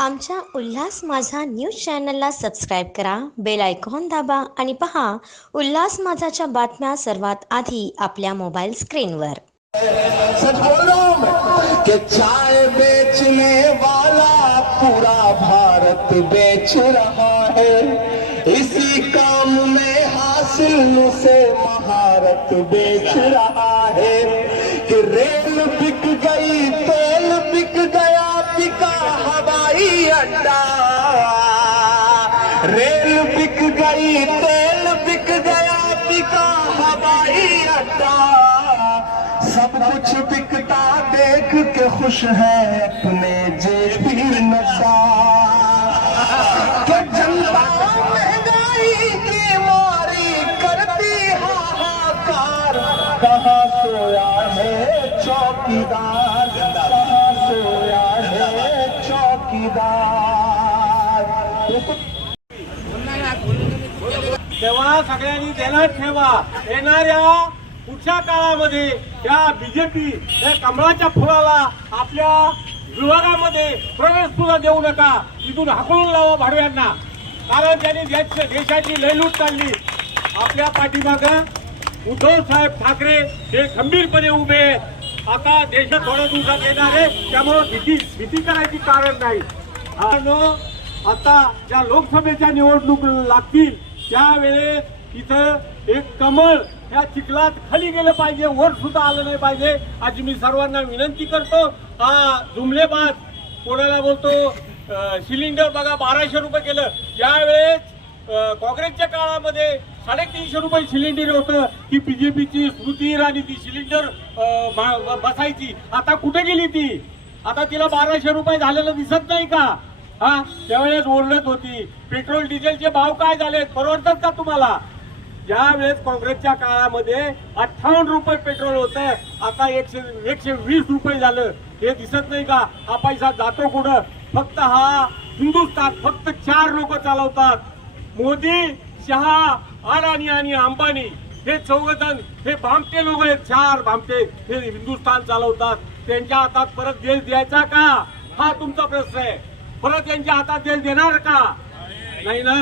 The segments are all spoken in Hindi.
आमच्या उल्हास माझा न्यूज चॅनलला सबस्क्राईब करा, बेल आयकॉन दाबा आणि पहा उल्हास माझाच्या बातम्या सर्वात आधी आपल्या मोबाईल स्क्रीनवर। सच बोल रहा हूं मैं कि चाय बेचने वाला पूरा भारत बेच रहा है। इसी काम में हासिल से महारत बेच रहा है कि रेल बिक गई, तेल बिक गया, बिका हवाई अड्डा। रेल बिक गई, तेल बिक गया, बिका हवाई अड्डा। सब कुछ बिकता देख के खुश है अपने जेबी नशा। कि जनता महंगाई की मारी करती हाहाकार। कहाँ सोया है चौकीदार, कहाँ सोया है चौकीदार। तेव्हा सगळ्यांनी ध्यानात ठेवा, येणाऱ्या पुढच्या काळामध्ये या बीजेपी या कमळाच्या फुलाला आपल्या विभागामध्ये प्रवेश सुद्धा देऊ नका, तिथून हाकलून लावा भाडव्यांना। कारण त्यांनी देशाची लयलूट चालली। आपल्या पाठीमागं उद्धव साहेब ठाकरे हे खंबीरपणे उभे आहेत। आता देशात थोड्या दिवसात येणार आहे, त्यामुळे भीती करायची कारण नाही। आता ज्या लोकसभेच्या निवडणूक लागतील त्यावेळेस इथं एक कमळ या चिखलात खाली गेलं पाहिजे, वर सुद्धा आलं नाही पाहिजे अशी मी सर्वांना विनंती करतो। हा जुमलेबाज कोणाला बोलतो, सिलेंडर बघा 1200 रुपये केलं। यावेळेस काँग्रेसच्या काळामध्ये 350 रुपये सिलेंडर होतं, ती बीजेपीची स्मृती इराणी ती सिलेंडर बसायची। आता कुठे गेली ती? आता तिला 1200 रुपये झालेलं दिसत नाही का? हा, त्यावेळेस ओरडत होती। पेट्रोल डिझेलचे भाव काय झाले, परवडतात का तुम्हाला? ज्यावेळेस काँग्रेसच्या काळामध्ये 58 रुपये पेट्रोल होतं, आता 120 रुपये झालं। हे दिसत नाही का? हा पैसा जातो कुठं? फक्त हा हिंदुस्थान फक्त 4 लोक चालवतात, मोदी, शहा, अडाणी आणि अंबानी। हे चौघजण हे भामटे लोक आहेत, 4 भामटे हे हिंदुस्थान चालवतात। त्यांच्या हातात परत देश द्यायचा का? हा तुमचा प्रश्न आहे। परत त्यांच्या हातात देश देणार का? नाही ना।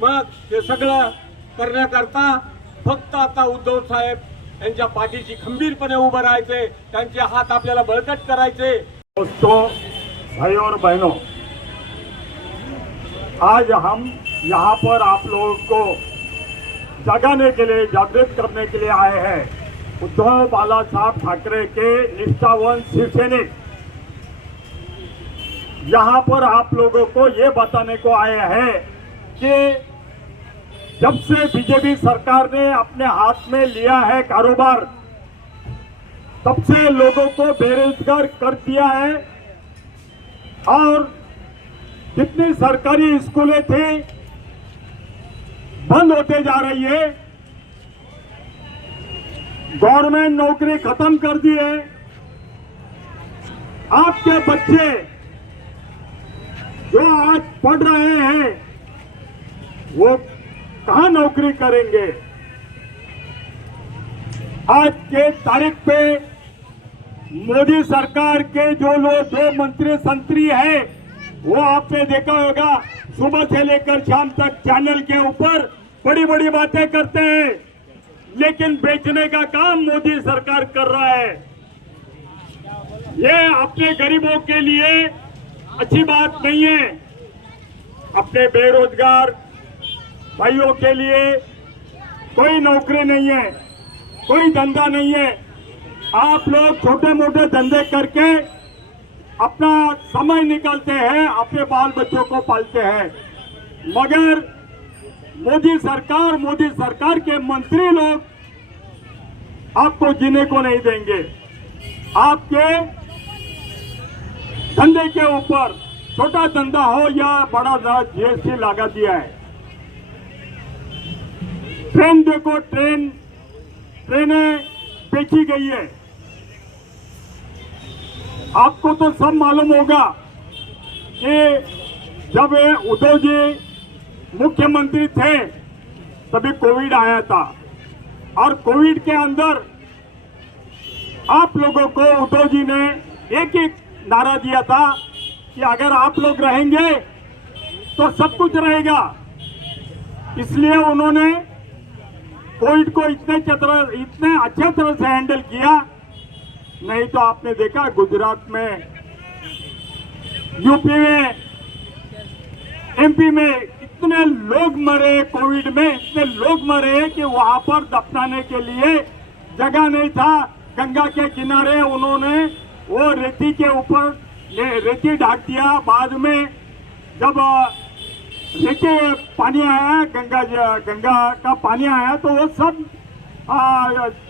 मग हे सगळं करण्याकरता फक्त आता उद्धव साहेब यांच्या पाठीशी खंबीरपणे उभं राहायचे, त्यांचे हात आपल्याला बळकट करायचे। दोस्तों, भाइयों और बहनों, आज हम यहाँ पर आप लोगों को जगाने के लिए, जागृत करने के लिए आए हैं। उद्धव बाला साहब ठाकरे के निष्ठावान शिवसैनिक यहाँ पर आप लोगों को ये बताने को आए हैं कि जब से बीजेपी सरकार ने अपने हाथ में लिया है कारोबार, तब से लोगों को बेरोजगार कर दिया है। और जितनी सरकारी स्कूलें थी बंद होते जा रही है, गवर्नमेंट नौकरी खत्म कर दी है। आपके बच्चे जो आज पढ़ रहे हैं वो कहां नौकरी करेंगे? आज के तारीख पे मोदी सरकार के जो मंत्री संतरी है, वो आपने देखा होगा, सुबह से लेकर शाम तक चैनल के ऊपर बड़ी बड़ी बातें करते हैं, लेकिन बेचने का काम मोदी सरकार कर रहा है। ये अपने गरीबों के लिए अच्छी बात नहीं है। अपने बेरोजगार भाइयों के लिए कोई नौकरी नहीं है, कोई धंधा नहीं है। आप लोग छोटे मोटे धंधे करके अपना समय निकालते हैं, अपने बाल बच्चों को पालते हैं, मगर मोदी सरकार के मंत्री लोग आपको जीने को नहीं देंगे। आपके धंधे के ऊपर, छोटा धंधा हो या बड़ा धंधा, जीएसटी लगा दिया है। ट्रेन देखो, ट्रेनें बेची गई है। आपको तो सब मालूम होगा कि जब उद्धव जी मुख्यमंत्री थे तभी कोविड आया था, और कोविड के अंदर आप लोगों को उद्धव जी ने एक नारा दिया था कि अगर आप लोग रहेंगे तो सब कुछ रहेगा, इसलिए उन्होंने कोविड को इतने अच्छे तरह से हैंडल किया। नहीं तो आपने देखा गुजरात में, यूपी में, एमपी में इतने लोग मरे, कोविड में इतने लोग मरे कि वहां पर दफनाने के लिए जगह नहीं था। गंगा के किनारे उन्होंने वो रेती के ऊपर रेती ढाक दिया। बाद में जब रेती पानी आया, गंगा का पानी आया, तो वो सब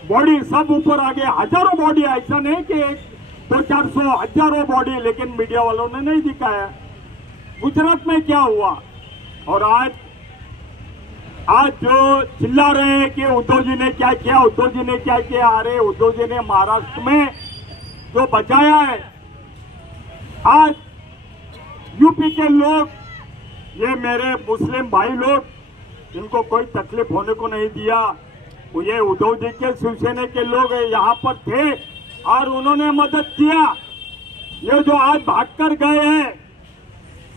बॉडी सब ऊपर आ गए। हजारों बॉडी, ऐसा नहीं कि 200-400, हजारों बॉडी, लेकिन मीडिया वालों ने नहीं दिखाया। गुजरात में क्या हुआ? और आज जो चिल्ला रहे हैं कि उद्धव जी ने क्या किया, उद्धव जी ने क्या किया, अरे उद्धव जी ने महाराष्ट्र में जो बचाया है, आज यूपी के लोग, ये मेरे मुस्लिम भाई लोग, इनको कोई तकलीफ होने को नहीं दिया। ये उद्धव जी के शिवसेना के लोग यहाँ पर थे और उन्होंने मदद किया। ये जो आज भागकर गए हैं,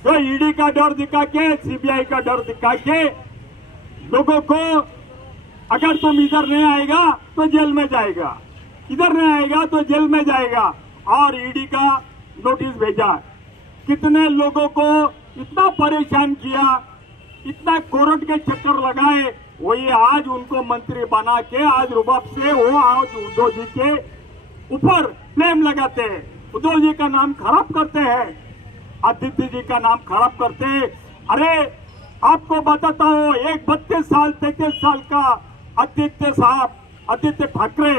जो ईडी का डर दिखा के, सीबीआई का डर दिखा के लोगों को, अगर तुम इधर नहीं आएगा तो जेल में जाएगा, इधर नहीं आएगा तो जेल में जाएगा, और ईडी का नोटिस भेजा। कितने लोगों को इतना परेशान किया, इतना कोर्ट के चक्कर लगाए, वही आज उनको मंत्री बना के आज रुबाब से वो आज उद्धव जी के ऊपर ब्लेम लगाते हैं, उद्धव जी का नाम खराब करते हैं, आदित्य जी का नाम खराब करते हैं। अरे आपको बताता हूँ, एक 32-33 साल का आदित्य ठाकरे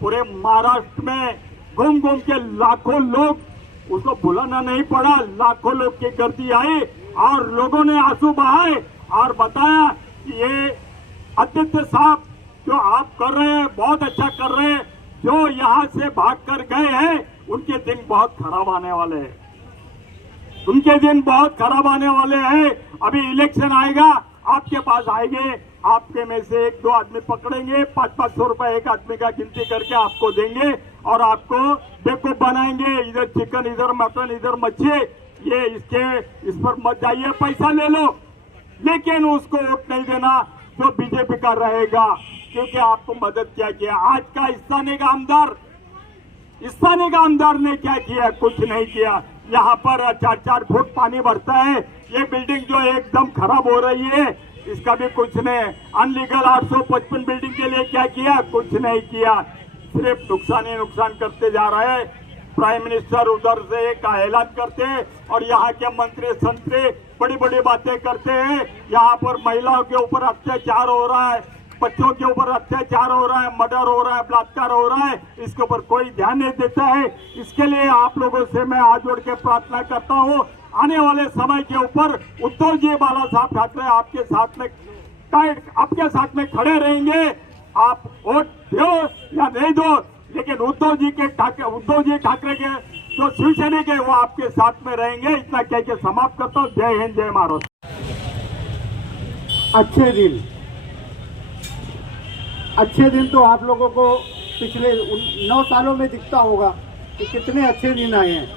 पूरे महाराष्ट्र में घूम घूम के लाखों लोग, उसको बुलाना नहीं पड़ा, लाखों लोग की गर्दी आई और लोगों ने आंसू बहाए और बताया कि ये आदित्य साहब जो आप कर रहे हैं बहुत अच्छा कर रहे हैं, जो यहाँ से भाग कर गए हैं उनके दिन बहुत खराब आने वाले हैं, उनके दिन बहुत खराब आने वाले हैं। अभी इलेक्शन आएगा, आपके पास आएंगे, आपके में से 1-2 आदमी पकड़ेंगे, 500-500 रुपए एक आदमी का गिनती करके आपको देंगे और आपको बेवकूफ बनाएंगे। इधर चिकन, इधर मटन, इधर मच्छी, ये इस पर मत जाइए, पैसा ले लो, लेकिन उसको वोट नहीं देना जो बीजेपी का रहेगा, क्योंकि आपको मदद क्या किया। आज का स्थानीय आमदार ने क्या किया? कुछ नहीं किया। यहाँ पर 4-4 फुट पानी भरता है, ये बिल्डिंग जो एकदम खराब हो रही है, इसका भी कुछ नहीं। अनलीगल 855 बिल्डिंग के लिए क्या किया? कुछ नहीं किया, सिर्फ नुकसान ही नुकसान करते जा रहे हैं। प्राइम मिनिस्टर उधर से एक ऐलान करते हैं और यहाँ के मंत्री संतरी बड़ी बड़ी बातें करते हैं। यहाँ पर महिलाओं के ऊपर अत्याचार हो रहा है, बच्चों के ऊपर अत्याचार हो रहा है, मर्डर हो रहा है, बलात्कार हो रहा है, इसके ऊपर कोई ध्यान नहीं देता है। इसके लिए आप लोगों से मैं हाथ जोड़ के प्रार्थना करता हूँ, आने वाले समय के ऊपर उद्धव जी बाला साहब ठाकरे आपके साथ में खड़े रहेंगे। आप वोट दो या नहीं दो, लेकिन उद्धव जी ठाकरे के जो शिवसेना के वो आपके साथ में रहेंगे। इतना कह के समाप्त करता हूँ। जय हिंद, जय महाराष्ट्र। अच्छे दिन तो आप लोगों को पिछले 9 सालों में दिखता होगा कि कितने अच्छे दिन आए हैं।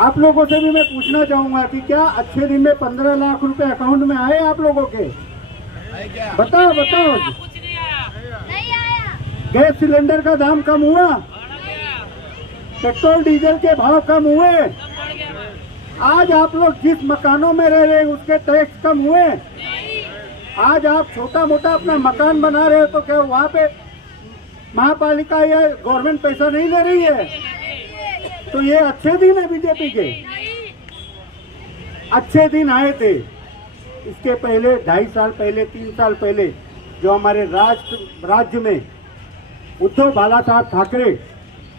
आप लोगों से भी मैं पूछना चाहूंगा कि क्या अच्छे दिन में 15 लाख रुपए अकाउंट में आए आप लोगों के? बताओ। गैस सिलेंडर का दाम कम हुआ? पेट्रोल डीजल के भाव कम हुए? आज आप लोग जिस मकानों में रह रहे हैं उसके टैक्स कम हुए? आज आप छोटा मोटा अपना मकान बना रहे हो तो क्या वहाँ पे महापालिका या गवर्नमेंट पैसा नहीं ले रही है? तो ये अच्छे दिन है बीजेपी के। अच्छे दिन आए थे। इसके पहले 2.5 साल पहले, 3 साल पहले जो हमारे राज्य में उद्धव बाला साहब ठाकरे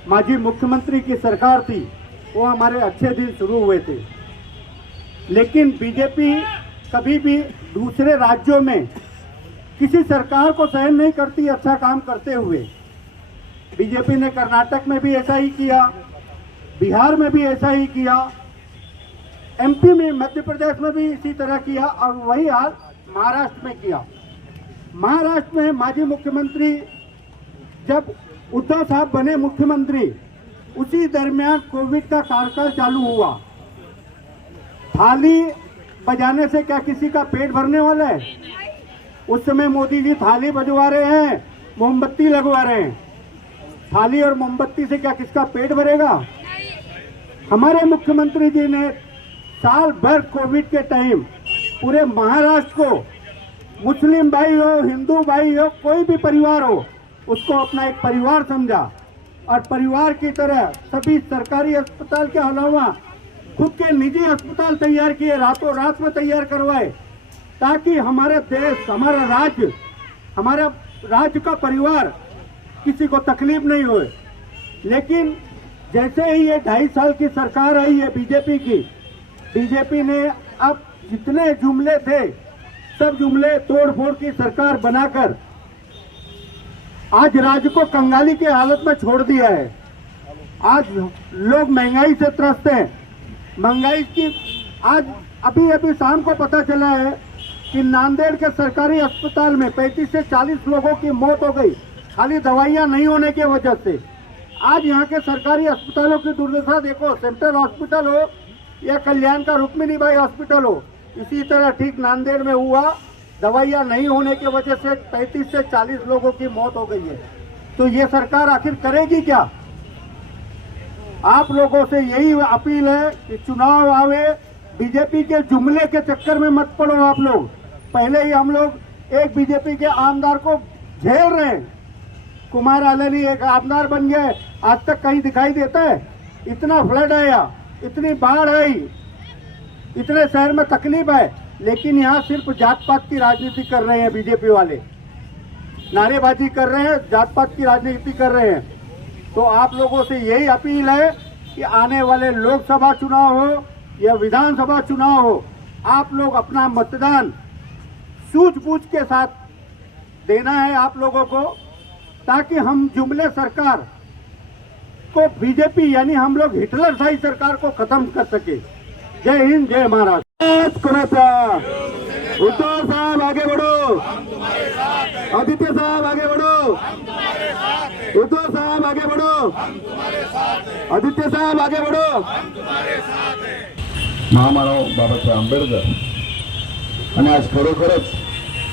माजी मुख्यमंत्री की सरकार थी, वो हमारे अच्छे दिन शुरू हुए थे। लेकिन बीजेपी कभी भी दूसरे राज्यों में किसी सरकार को सहन नहीं करती अच्छा काम करते हुए। बीजेपी ने कर्नाटक में भी ऐसा ही किया, बिहार में भी ऐसा ही किया, एमपी में, मध्य प्रदेश में भी इसी तरह किया और वही हाल महाराष्ट्र में किया। महाराष्ट्र में माजी मुख्यमंत्री जब उद्धव साहब बने मुख्यमंत्री उसी दरमियान कोविड का कार्यकाल चालू हुआ। थाली बजाने से क्या किसी का पेट भरने वाला है? उस समय मोदी जी थाली बजवा रहे हैं, मोमबत्ती लगवा रहे हैं। थाली और मोमबत्ती से क्या किसका पेट भरेगा? हमारे मुख्यमंत्री जी ने साल भर कोविड के टाइम पूरे महाराष्ट्र को, मुस्लिम भाई हो, हिंदू भाई हो, कोई भी परिवार हो, उसको अपना एक परिवार समझा और परिवार की तरह सभी सरकारी अस्पताल के अलावा खुद के निजी अस्पताल तैयार किए, रातों रात में तैयार करवाए, ताकि हमारे देश, हमारा राज्य का परिवार किसी को तकलीफ नहीं होए। लेकिन जैसे ही ये 2.5 साल की सरकार आई है बीजेपी की, बीजेपी ने अब जितने जुमले थे सब जुमले तोड़ फोड़ की सरकार बनाकर आज राज्य को कंगाली की हालत में छोड़ दिया है। आज लोग महंगाई से त्रस्त हैं। महंगाई की आज अभी शाम को पता चला है कि नांदेड़ के सरकारी अस्पताल में 35 से 40 लोगों की मौत हो गई, खाली दवाइयां नहीं होने की वजह से। आज यहाँ के सरकारी अस्पतालों की दुर्दशा देखो, सेंट्रल हॉस्पिटल हो या कल्याण का रुक्मिणी बाई हॉस्पिटल हो, इसी तरह ठीक नांदेड़ में हुआ, दवाइयां नहीं होने की वजह से 35 से 40 लोगों की मौत हो गई है। तो ये सरकार आखिर करेगी क्या? आप लोगों से यही अपील है कि चुनाव आवे, बीजेपी के जुमले के चक्कर में मत पड़ो आप लोग। पहले ही हम लोग एक बीजेपी के आमदार को झेल रहे हैं। कुमार आलनी एक आमदार बन गए, आज तक कहीं दिखाई देता है? इतना फ्लड आया, इतनी बाढ़ आई, इतने शहर में तकलीफ है, लेकिन यहाँ सिर्फ जात पात की राजनीति कर रहे हैं बीजेपी वाले, नारेबाजी कर रहे हैं, जात पात की राजनीति कर रहे हैं। तो आप लोगों से यही अपील है कि आने वाले लोकसभा चुनाव हो या विधानसभा चुनाव हो, आप लोग अपना मतदान सूझबूझ के साथ देना है आप लोगों को, ताकि हम जुमले सरकार को, बीजेपी यानी हम लोग हिटलर शाही सरकार को खत्म कर सके। जय हिंद, जय महाराष्ट्र। कोणाचा? उद्धव साहब आगे बढ़ो, आदित्य साहब आगे बढ़ो, उद्धव साहब आगे बढ़ो, आदित्य साहब आगे बढ़ो। महामानव बाबासाहेब आंबेडकर आणि आज खरोखरच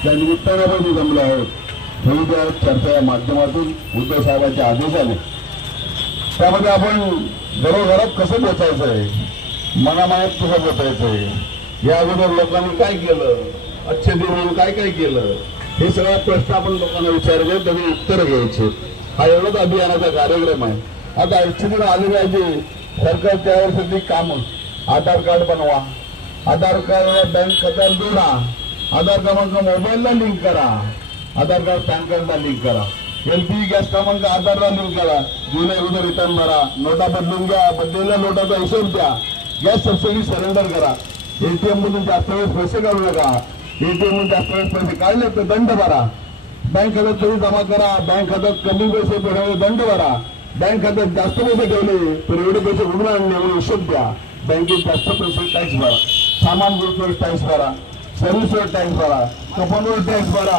त्या निमित्ताने आपण जमलो आहोत। विविध चर्चा या माध्यमातून उद्धव साहेबांचे आदेश आले, त्यामध्ये आपण घरोघरात कसं पोचायचं आहे, मनामायात कसं पोचायचं आहे, या अगोदर लोकांनी काय केलं, अच्छे दिन म्हणून काय काय केलं, हे सगळा प्रश्न आपण लोकांना विचारायचे, त्यांनी उत्तर घ्यायचे। हा एवढाच अभियानाचा कार्यक्रम आहे। आता ऍक्च्युली आले पाहिजे सरकार त्यावरती कामं, आधार कार्ड बनवा, आधार कार्ड बँक खात्याला जोडा, आधार क्रमांक मोबाईलला लिंक करा, आधार कार्ड पॅन कार्डला लिंक करा, एलपीजी गॅस क्रमांक आधारला लिंक करा, जुलै अगोदर रिटर्न भरा, नोटा बदलून घ्या, बदलेल्या नोटाचा हिशोब द्या, गॅस सबसिडी सरेंडर करा, एटीएम मधून जास्त वेळेस पैसे काढू नका, एटीएम मधून जास्त वेळेस पैसे काढले तर दंड भरा, बँक खात्यात तरी जमा करा, बँक खात्यात कमी पैसे ठेवले दंड भरा, बँक खात्यात जास्त पैसे ठेवले तर एवढे पैसे कुठून आणले म्हणून हिशोब द्या, बँकेत जास्त पैसे टॅक्स भरा, सामान गुड्सवर टॅक्स भरा, सर्व्हिसवर टॅक्स भरा, कपनवर टॅक्स भरा,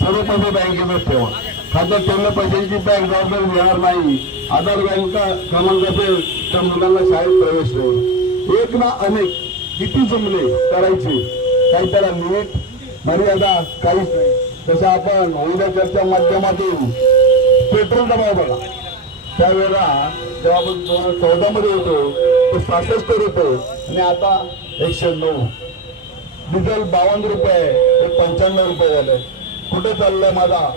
सर्व पैसे बँकेतच ठेवा। खात्यात ठेवल्या पैशांची बँक जबाबदारी घेणार नाही। आधार बँक क्रमांकाचे त्या मुलांना शाळेत प्रवेश ठेवणं, एक ना अनेक किती जमले करायचे, काही त्याला लिमिट मर्यादा काहीच नाही। तसं आपण उद्या चर्चा माध्यमातून पेट्रोलचा भाव बघा, त्यावेळेला जेव्हा आपण 2014 मध्ये होतो तो 66 होतो आणि आता 109, डिझेल 52 रुपये, 95 रुपये झाले। कुठे चाललंय माझा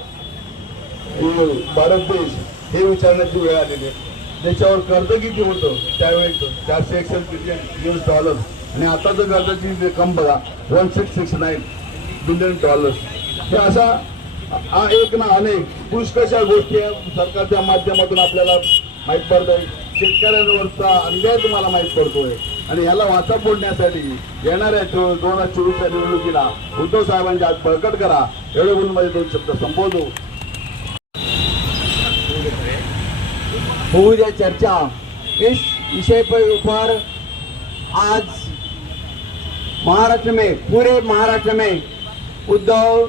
भारत देश हे विचारण्याची वेळ आलेली आहे। त्याच्यावर कर्ज किती होतं त्यावेळेस $461 बिलियन आणि आताचं कर्जाची रक्कम बघा $1669 बिलियन। हे असा हा एक ना अनेक पुष्कळशा गोष्टी सरकारच्या माध्यमातून आपल्याला माहीत पडतंय। शेतकऱ्यांवरचा अन्याय तुम्हाला माहीत पडतोय आणि ह्याला वाचा फोडण्यासाठी येणाऱ्या 2024च्या निवडणुकीला उद्धव साहेबांच्या आज बळकट करा। एवढे बोलून माझे 2 शब्द संबोधू। होऊ द्या चर्चा इस विषय पर आज महाराष्ट्र में, पूरे महाराष्ट्र में उद्धव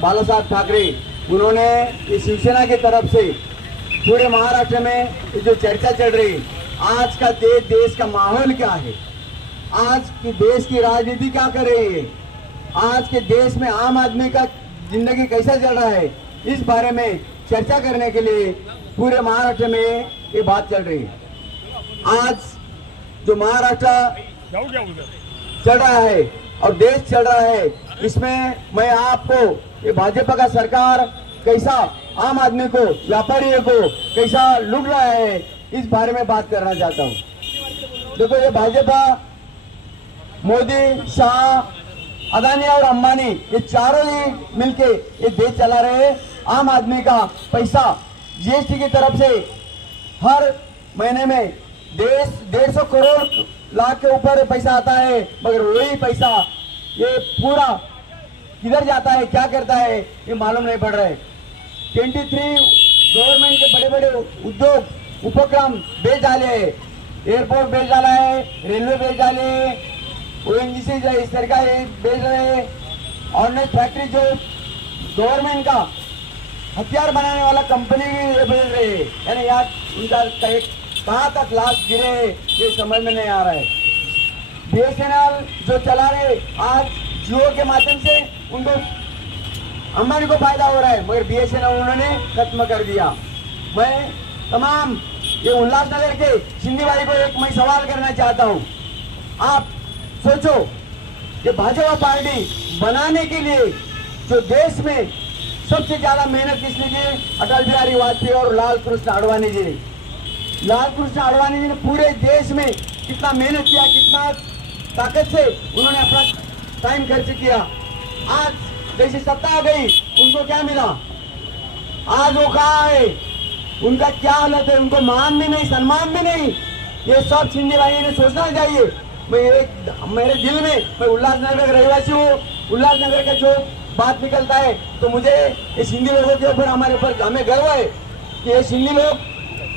बाला साहब ठाकरे उन्होंने इस शिवसेना की तरफ से पूरे महाराष्ट्र में जो चर्चा चल रही, आज का देश का माहौल क्या है, आज की देश की राजनीति क्या कर रही है, आज के देश में आम आदमी का जिंदगी कैसा चल रहा है, इस बारे में चर्चा करने के लिए पूरे महाराष्ट्र में ये बात चल रही है। आज जो महाराष्ट्र चल रहा है और देश चल रहा है, इसमें मैं आपको ये भाजपा का सरकार कैसा आम आदमी को, व्यापारियों को कैसा लूट रहा है, इस बारे में बात करना चाहता हूँ। देखो, ये भाजपा, मोदी, शाह, अदानी और अंबानी, ये चारों ही मिलके ये देश चला रहे हैं। आम आदमी का पैसा जीएसटी की तरफ से हर महीने में 150 करोड़ लाख के ऊपर पैसा आता है, मगर वही पैसा ये पूरा किधर जाता है, क्या करता है, ये मालूम नहीं पड़ रहा है। 23 गवर्नमेंट के बड़े बड़े उद्योग उपक्रम बेच डाले, एयरपोर्ट बेच डाला है, रेलवे बेच डाले, ओएनजीसी इस तरह का बेच रहे हैं। ऑर्डिनेंस फैक्ट्री जो गवर्नमेंट का हथियार बनाने वाला कंपनी बेच रहे हैं, यानी यार उनका कहाँ तक लाश गिरे ये समझ में नहीं आ रहा है। बीएसएनएल जो चला रहे, आज जियो के माध्यम से उनको अंबानी को फायदा हो रहा है, मगर बीएसएनएल उन्होंने खत्म कर दिया। मैं तमाम ये उल्लासनगर के सिंधी भाई को एक मैं सवाल करना चाहता हूँ। आप सोचो कि भाजपा पार्टी बनाने के लिए जो देश में सबसे ज्यादा मेहनत किसने की, अटल बिहारी वाजपेयी और लाल कृष्ण आडवाणी जी ने। लाल कृष्ण आडवाणी जी ने पूरे देश में कितना मेहनत किया, कितना ताकत से उन्होंने अपना टाइम खर्च किया। आज जैसी सत्ता आ गई, उनको क्या मिला, आज वो कहाँ है, उनका क्या हालत है, उनको मान भी नहीं, सम्मान भी नहीं। ये सब सिंधी भाई ने सोचना चाहिए। मेरे दिल में, मैं उल्लासनगर का रहवासी हूँ, उल्लासनगर का जो बात निकलता है तो मुझे ये सिंधी लोगों के ऊपर, हमारे ऊपर हमें गर्व है कि ये सिंधी लोग,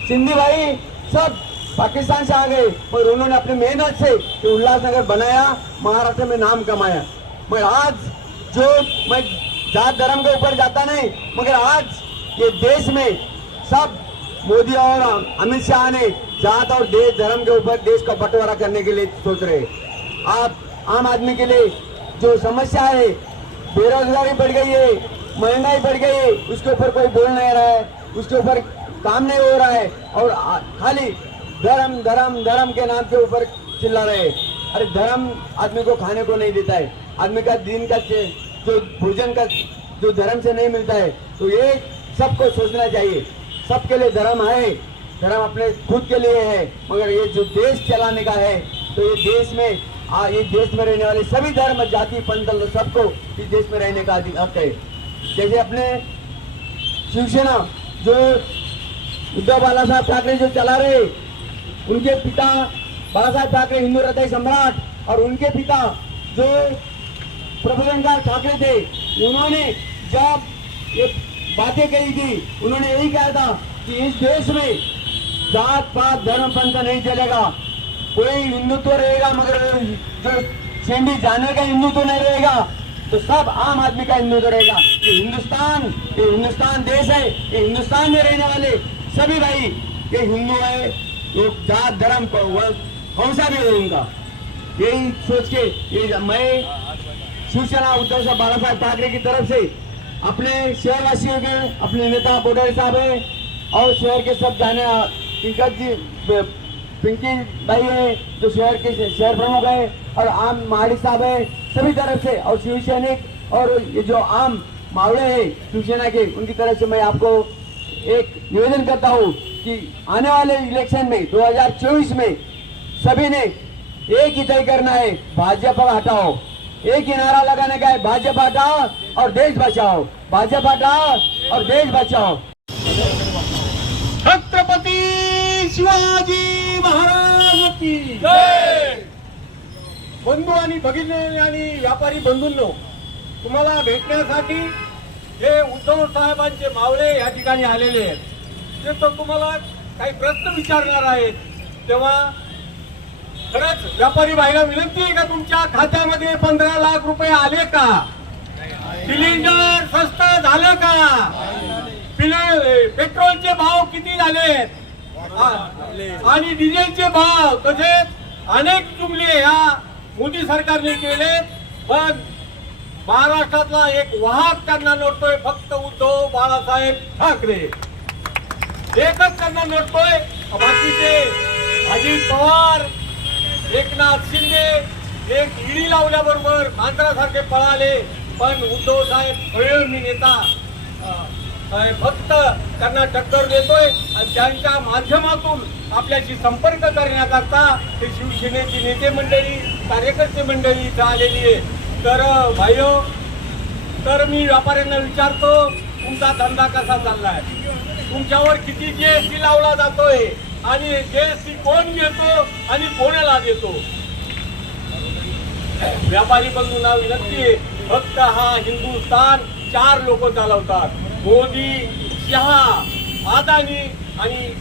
सिंधी भाई सब पाकिस्तान से आ गए और उन्होंने अपनी मेहनत से ये उल्लासनगर बनाया, महाराष्ट्र में नाम कमाया। मगर आज जो, मैं जात धर्म के ऊपर जाता नहीं, मगर आज ये देश में सब मोदी और अमित शाह ने जात और देश धर्म के ऊपर देश का बंटवारा करने के लिए सोच रहे। आप आम आदमी के लिए जो समस्या है, बेरोजगारी बढ़ गई है, महंगाई बढ़ गई है, उसके ऊपर कोई बोल नहीं रहा है, उसके ऊपर काम नहीं हो रहा है और खाली धर्म धर्म धर्म के नाम के ऊपर चिल्ला रहे। अरे धर्म आदमी को खाने को नहीं देता है, आदमी का दिन का जो भोजन का जो धर्म से नहीं मिलता है, तो ये सबको सोचना चाहिए। सबके लिए धर्म है, धर्म अपने खुद के लिए है, मगर ये जो देश चलाने का है, तो ये देश में रहने वाले सभी धर्म, जाति, पंथ, सबको इस देश में रहने का हक है। जैसे अपने शिवसेना जो उद्धव बाला साहब ठाकरे जो चला रहे, उनके पिता बाला साहब ठाकरे हिंदू हृदय सम्राट और उनके पिता जो प्रफुल्ल ठाकरे थे, उन्होंने जब ये बातें कही थी, उन्होंने यही कहा था कि इस देश में जात पात धर्म पंथ नहीं चलेगा, कोई हिंदुत्व रहेगा मगर जो शेंडी जाने का हिंदुत्व नहीं रहेगा, तो सब आम आदमी का हिंदुत्व रहेगा। ये हिंदुस्तान देश है, ये हिंदुस्तान में रहने वाले सभी भाई ये हिंदू है, ये जात धर्म कौन सा भी है उनका, यही सोच के ये मैं शिवसेना उद्धव साहब बाला साहब ठाकरे की तरफ से अपने शहरवासियों के, अपने नेता बोडर साहब है और शहर के सब जाने, पिंकी भाई है जो शहर के शहर प्रमुख है, और आम महाड़ी साहब है, सभी तरफ से, और शिव सैनिक और ये जो आम मावड़े हैं शिवसेना के, उनकी तरफ से मैं आपको एक निवेदन करता हूँ कि आने वाले इलेक्शन में 2024 में सभी ने एक ही तय करना है, भाजपा हटाओ। एक ही नारा लगाने का है, भाजपा हटाओ और देश बचाओ, भाजपा हटाओ और देश बचाओ। छत्रपती शिवाजी महाराज की जय। बंधू आणि भगिनी आणि व्यापारी बंधूंनो, तुम्हाला भेटण्यासाठी हे उद्धव साहेबांचे मावळे या ठिकाणी आलेले आहेत, ते तर तुम्हाला काही प्रश्न विचारणार आहेत। तेव्हा खरंच व्यापारी भाईला विनंती आहे का तुमच्या खात्यामध्ये 15 लाख रुपये आले का? सिलेंडर स्वस्त झालं का? पेट्रोलचे भाव किती झाले आणि डिझेलचे भाव तसेच अनेक जुमले या मोदी सरकारने केले, पण महाराष्ट्रातला एक वाहक त्यांना नडतोय फक्त उद्धव बाळासाहेब ठाकरे एकच त्यांना नडतोय. बाकीचे अजित पवार, एकनाथ शिंदे एक ईडी लावल्याबरोबर मांजरासारखे पळाले, पण उद्धव साहेब प्रयोगी नेता फक्त त्यांना टक्कर देतोय आणि त्यांच्या माध्यमातून आपल्याशी संपर्क करण्याकरता ते शिवसेनेची नेते मंडळी, कार्यकर्ते मंडळी इथं आलेली आहे. तर भाईओ, तर मी व्यापाऱ्यांना विचारतो, तुमचा धंदा कसा चाललाय? तुमच्यावर किती जीएसटी लावला जातोय आणि जीएसटी कोण घेतो आणि कोणाला देतो? व्यापारी बंधूंना विनंती आहे, फक्त हा हिंदुस्थान 4 लोक चालवतात, मोदी, शहा, अदानी आणि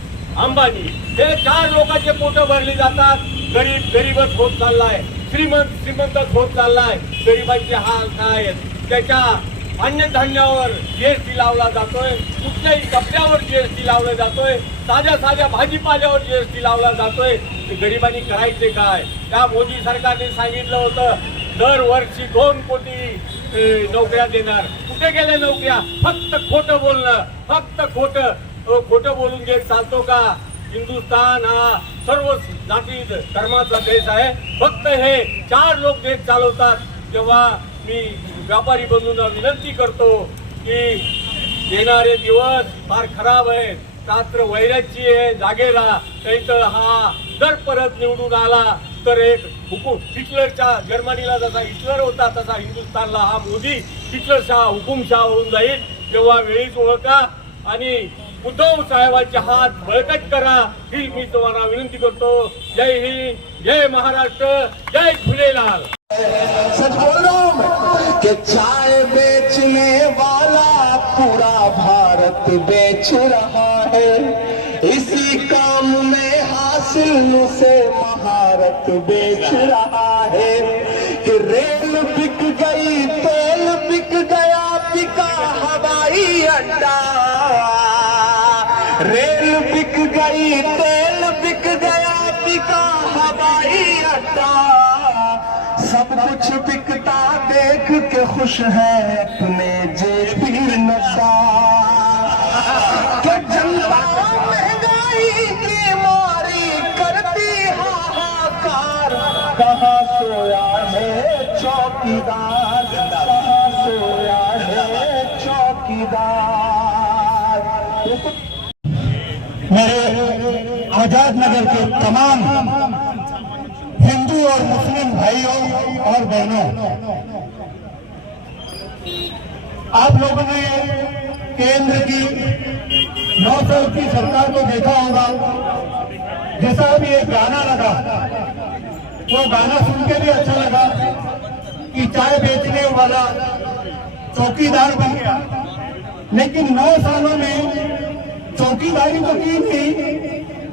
अंबानी. हे 4 लोकांचे पोट भरली जातात. गरीब गरीबच होत चाललाय, श्रीमंत श्रीमंतच होत चाललाय. गरिबांचे हाल काय आहेत? त्याच्या अन्नधान्यावर जीएसटी लावला जातोय, कुठल्याही कपड्यावर जीएसटी लावला जातोय, साध्या भाजीपाल्यावर जीएसटी लावला जातोय. गरिबांनी करायचे काय? त्या मोदी सरकारने सांगितलं होतं दरवर्षी 2 कोटी नोकऱ्या देणार. कुठे गेल्या नोकऱ्या? फक्त खोटं बोलणं, फक्त खोटं बोलून देश चालतो का? हिंदुस्थान हा सर्व जाती धर्माचा देश आहे. फक्त हे 4 लोक देश चालवतात. तेव्हा मी व्यापारी बंधूंना विनंती करतो की येणारे दिवस फार खराब आहे. रात्र वैराची आहे, जागे राहा. नाही तर हा जर परत निवडून आला तर एक हुकूम, हिटलरच्या जर्मनीला जसा हिटलर होता तसा हिंदुस्थानला हा मोदी हिटलरशाह, हुकुमशाह होऊन जाईल. तेव्हा वेळीच ओळखा आणि उद्धव साहेबांचे हात बळकट करा ही मी तुम्हाला विनंती करतो. जय हिंद, जय महाराष्ट्र, जय झुलेलाल. सच बोल रहा हूं मैं कि चाय बेचने वाला पूरा भारत बेच रहा है, इसी काम में हासिल से महारत बेच रहा है. कि रेल बिक गई, तेल बिक गया, बिका हवाई अड्डा. रेल बिक गई, तेल बिक गया, बिका हवाई अड्डा. सब कुछ बिकता देख के खुश है अपने जेबी नशा. तो जनता महंगाई की मारी करती हाहाकार. कहाँ सोया है चौकीदार, कहाँ सोया है चौकीदार. मेरे आजाद नगर के तमाम हिंदू और मुस्लिम भाइयों और बहनों, आप लोगों ने केंद्र की 9 साल की सरकार को देखा होगा. जैसा अभी एक गाना लगा, वो गाना सुन के भी अच्छा लगा कि चाय बेचने वाला चौकीदार बन गया. लेकिन 9 सालों में चौकीदारी तो की नहीं,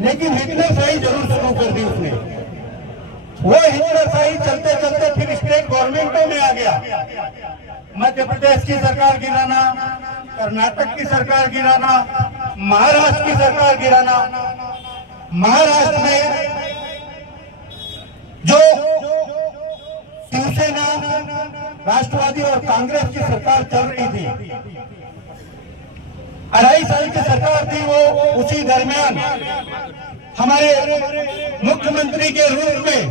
लेकिन हिटलरशाही जरूर शुरू कर दी उसने. वो हिटलरशाही चलते चलते फिर स्टेट गवर्नमेंटों में आ गया. मध्य प्रदेश की सरकार गिराना, कर्नाटक की सरकार गिराना, महाराष्ट्र की सरकार गिराना. महाराष्ट्र में जो शिवसेना, राष्ट्रवादी और कांग्रेस की सरकार चल रही थी, 2.5 साल की सरकार थी, वो उसी दरमियान हमारे मुख्यमंत्री के रूप में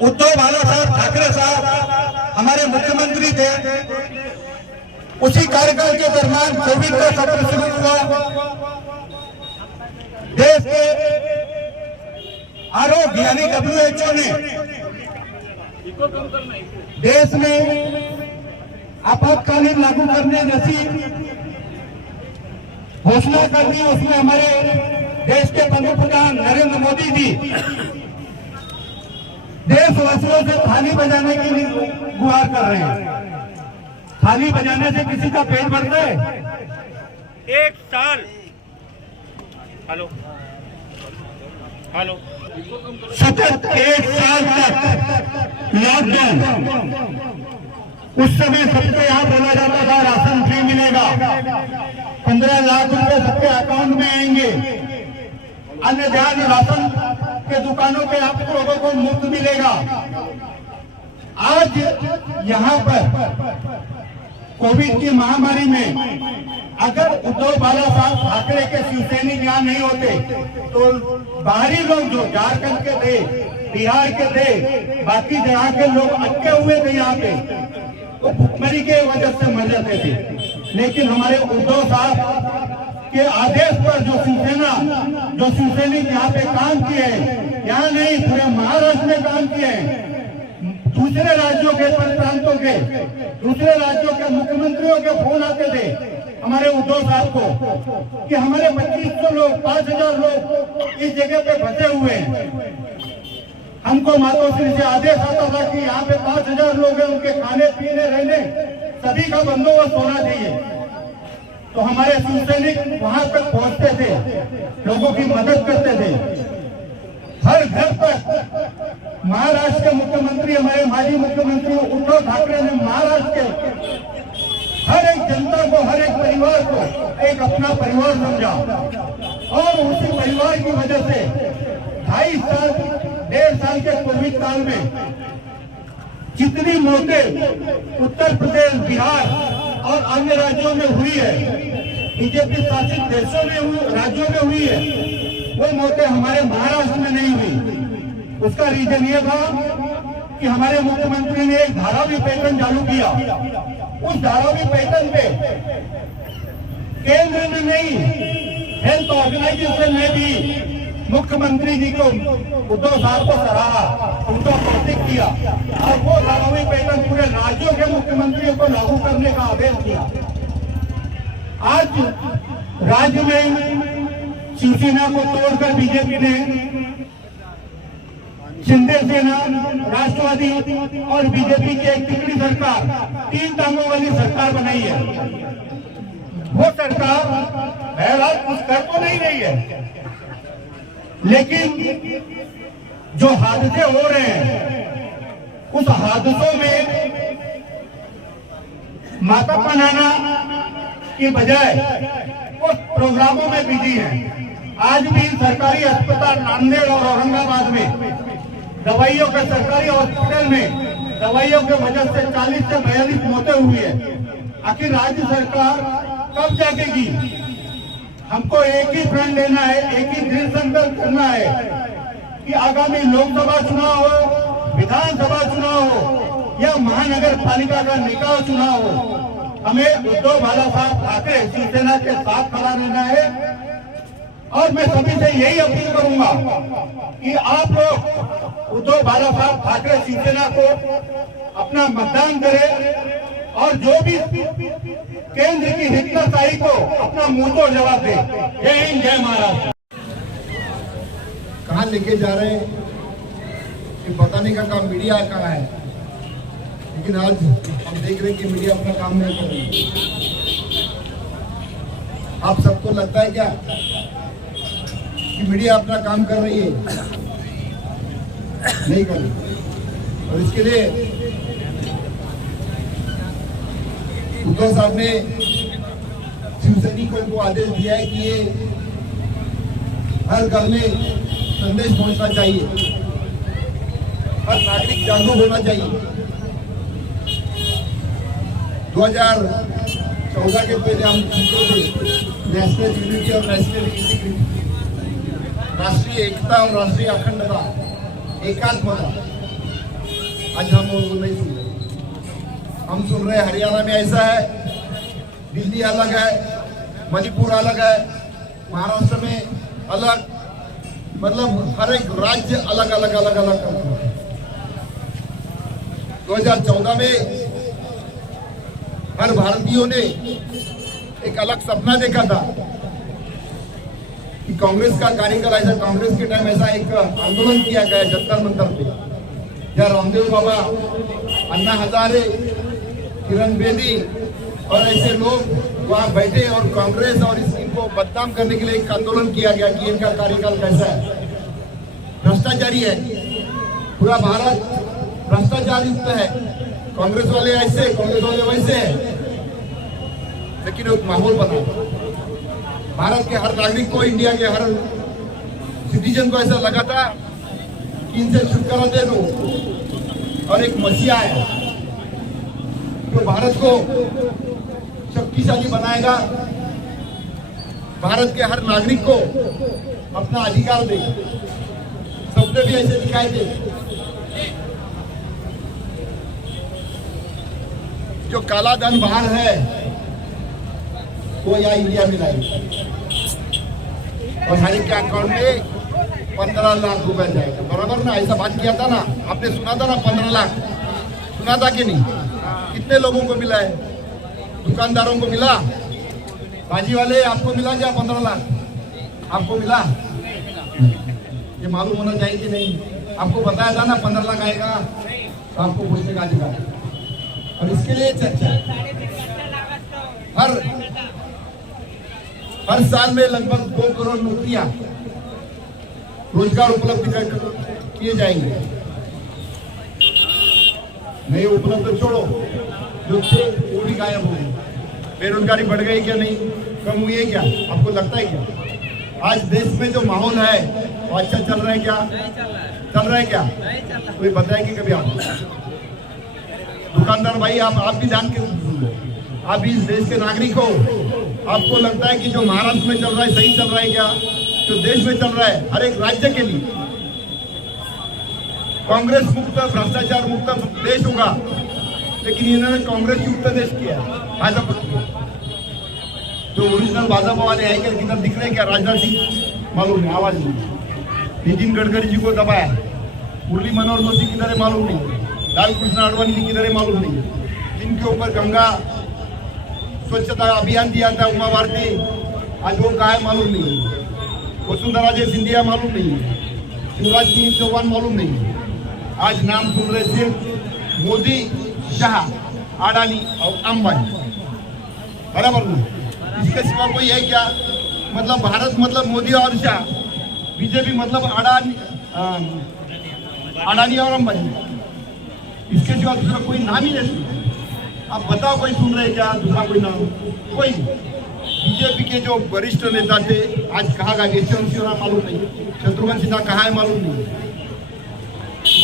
उद्धव बाळासाहेब ठाकरे साहब हमारे मुख्यमंत्री थे. उसी कार्यकाल के दरमियान कोविड का सत्र शुरू हुआ. देश के आरोग्य यानी WHO ने देश में आपातकालीन लागू करने जैसी घोषणा कर दी. उसमें हमारे देश के पंतप्रधान नरेंद्र मोदी जी देशवासियों से थाली बजाने के लिए गुहार कर रहे हैं. थाली बजाने से किसी का पेट भरता है? 1 साल हेलो सतत 1 साल तक लॉकडाउन, उस समय सबको यहाँ बोला जाता था राशन फ्री मिलेगा, 15 लाख रुपए सबके अकाउंट में आएंगे, अन्य ध्यान राशन के दुकानों पे आप लोगों को मुफ्त मिलेगा। आज यहाँ पर कोविड की महामारी में अगर उद्धव बाला साहब ठाकरे के शिवसैनिक यहाँ नहीं होते तो बाहरी लोग जो झारखंड के थे, बिहार के थे, बाकी जगह के लोग अटके हुए थे यहाँ पे, वो भुखमरी के वजह से मर जाते थे। लेकिन हमारे उद्धव साहब के आदेश पर जो शिवसैनिक यहाँ पे काम किए हैं, यहाँ नहीं पूरे महाराष्ट्र में काम किए हैं, दूसरे राज्यों के प्रांतों के दूसरे राज्यों के मुख्यमंत्रियों के फोन आते थे हमारे उद्धव साहब को कि हमारे 2500 लोग 5000 लोग इस जगह पे फंसे हुए हैं। हमको मातोश्री से आदेश आता था कि यहाँ पे 5000 लोग हैं, उनके खाने पीने रहने सभी का बंदोबस्त होना चाहिए। तो हमारे शिवसैनिक वहां तक पहुंचते थे, लोगों की मदद करते थे। हर घर तक महाराष्ट्र के मुख्यमंत्री, हमारे माजी मुख्यमंत्री उद्धव ठाकरे ने महाराष्ट्र के हर एक जनता को, हर एक परिवार को एक अपना परिवार समझा और उसी परिवार की वजह से 2.5 साल 1.5 साल के कोविड काल में जितनी मौतें उत्तर प्रदेश, बिहार और अन्य राज्यों में हुई है, बीजेपी शासित देशों में राज्यों में हुई है, वो मौतें हमारे महाराष्ट्र में नहीं हुई। उसका रीजन ये था कि हमारे मुख्यमंत्री ने एक धारावी पैटर्न चालू किया। उस धारावी पैटर्न पे केंद्र में नहीं, हेल्थ ऑर्गेनाइजेशन ने भी मुख्यमंत्री जी को, उद्धव साहब को सराहा, उनको प्रोत्साहित किया और वो धारावी पैटर्न पूरे राज्यों के मुख्यमंत्रियों को लागू करने का आदेश दिया। आज राज्य में शिवसेना को तोड़कर बीजेपी ने शिंदे सेना, राष्ट्रवादी और बीजेपी की एक तिकड़ी सरकार, 3 टांगों वाली सरकार बनाई है। वो सरकार बहरहाल कुछ कर तो नहीं रही है, लेकिन जो हादसे हो रहे हैं उस हादसों में माता बनाना की बजाय वो प्रोग्रामों में बिजी है। आज भी सरकारी अस्पताल नांदेड़ और औरंगाबाद में दवाइयों के सरकारी हॉस्पिटल में दवाइयों के वजह से 40 से 42 मौतें हुई है। आखिर राज्य सरकार कब जागेगी? हमको एक ही प्रण लेना है, एक ही दृढ़ संकल्प करना है कि आगामी लोकसभा चुनाव हो, विधानसभा चुनाव हो या महानगर पालिका का निकाय चुनाव हो, हमें उद्धव बाला साहब ठाकरे शिवसेना के साथ खड़ा रहना है। और मैं सभी से यही अपील करूंगा कि आप लोग उद्धव बाला साहब ठाकरे शिवसेना को अपना मतदान करें और जो भी केंद्र की हितनाशाही को अपना मुंहतोड़ जवाब दे। जय हिंद, जय महाराष्ट्र। कहाँ लेके जा रहे हैं कि बताने का काम मीडिया का है, लेकिन आज हम देख रहे हैं कि मीडिया अपना काम नहीं कर रही। आप सबको लगता है क्या कि मीडिया अपना काम कर रही है? नहीं कर रही। और इसके लिए उद्धव साहब ने शिवसैनिकों को आदेश दिया है कि ये हर घर में संदेश पहुंचना चाहिए, हर नागरिक जागरूक होना चाहिए। 2014 के पहले हम सुनते थे नेशनल यूनिटी और नेशनल इंटीग्रिटी, राष्ट्रीय एकता और राष्ट्रीय अखंडता, एकात्मता। आज हम वो नहीं सुन रहे। हम सुन रहे हरियाणा में ऐसा है, दिल्ली अलग है, मणिपुर अलग है, महाराष्ट्र में अलग, मतलब हर एक राज्य अलग अलग अलग अलग करता है। 2014 में हर भारतीयों ने एक अलग सपना देखा था कि कांग्रेस का कार्यकाल ऐसा, कांग्रेस के टाइम ऐसा एक आंदोलन किया गया जंतर मंतर पे, जहाँ रामदेव बाबा, अन्ना हजारे, किरण बेदी और ऐसे लोग वहाँ बैठे और कांग्रेस और इनको बदनाम करने के लिए एक आंदोलन किया गया कि इनका कार्यकाल कैसा है, भ्रष्टाचारी है, पूरा भारत भ्रष्टाचार युक्त है। कांग्रेस वाले ऐसे, कांग्रेस वाले वैसे, लेकिन एक माहौल बना। भारत के हर नागरिक को, इंडिया के हर सिटीजन को ऐसा लगा था कि इनसे छुटकारा दे दो, और एक मसीहा है जो भारत को शक्तिशाली बनाएगा, भारत के हर नागरिक को अपना अधिकार देगा। सपने भी ऐसे दिखाई दे। जो काला धन बाहर है वो यहाँ इंडिया में लाएगा, और हर एक के अकाउंट में 15 लाख रुपए जाएगा। बराबर ना? ऐसा बात किया था ना आपने, सुना था ना? 15 लाख सुना था कि नहीं? कितने लोगों को मिला है? दुकानदारों को मिला? भाजी वाले आपको मिला क्या 15 लाख? आपको मिला? ये मालूम होना चाहिए कि नहीं? आपको बताया था ना 15 लाख आएगा, तो आपको पूछने का अधिकार। और इसके लिए चर्चा हर साल में लगभग 2 करोड़ नौकरियां, रोजगार उपलब्ध किए जाएंगे। नहीं उपलब्ध छोड़ो, जो थे वो भी गायब हो गए। बेरोजगारी बढ़ गई क्या? नहीं, कम हुई है क्या? आपको लगता है क्या आज देश में जो माहौल है वो अच्छा चल रहा है क्या? चल रहा है क्या? कोई बताएगी कभी आप? दुकानदार भाई, आप भी ध्यान के, आप भी इस देश के नागरिक हो। आपको लगता है कि जो महाराष्ट्र में चल रहा है सही चल रहा है क्या? जो देश में चल रहा है हर एक राज्य के लिए कांग्रेस मुक्त, भ्रष्टाचार मुक्त देश होगा, लेकिन इन्होंने कांग्रेस युक्त देश किया, भाजपा किया। जो ओरिजिनल भाजपा वाले हैं क्या किधर दिख रहे हैं क्या? राजनाथ सिंह मालूम नहीं, आवाज नहीं। नितिन गडकरी जी को दबाया, मुरली मनोहर जोशी किधर है मालूम नहीं, लाल कृष्ण आडवाणी जी किधर है मालूम नहीं, जिनके ऊपर गंगा स्वच्छता अभियान दिया था उमा भारती, आज वो कहा है मालूम नहीं, वसुंधरा जी सिंधिया मालूम नहीं, शिवराज सिंह चौहान मालूम नहीं। आज नाम सुन रहे सिर्फ मोदी, शाह, अडानी और अंबानी, बराबर नहीं? इसके सिवा कोई है क्या? मतलब भारत मतलब मोदी और शाह, बीजेपी मतलब अडानी और अंबानी, इसके सिवा दूसरा कोई नाम ही नहीं। आप बताओ कोई सुन रहे क्या दूसरा कोई नाम? कोई। बीजेपी के जो वरिष्ठ नेता थे आज कहाँ गए? यशवंत सिन्हा मालूम नहीं, शत्रुघ्न सिन्हा कहाँ है मालूम नहीं।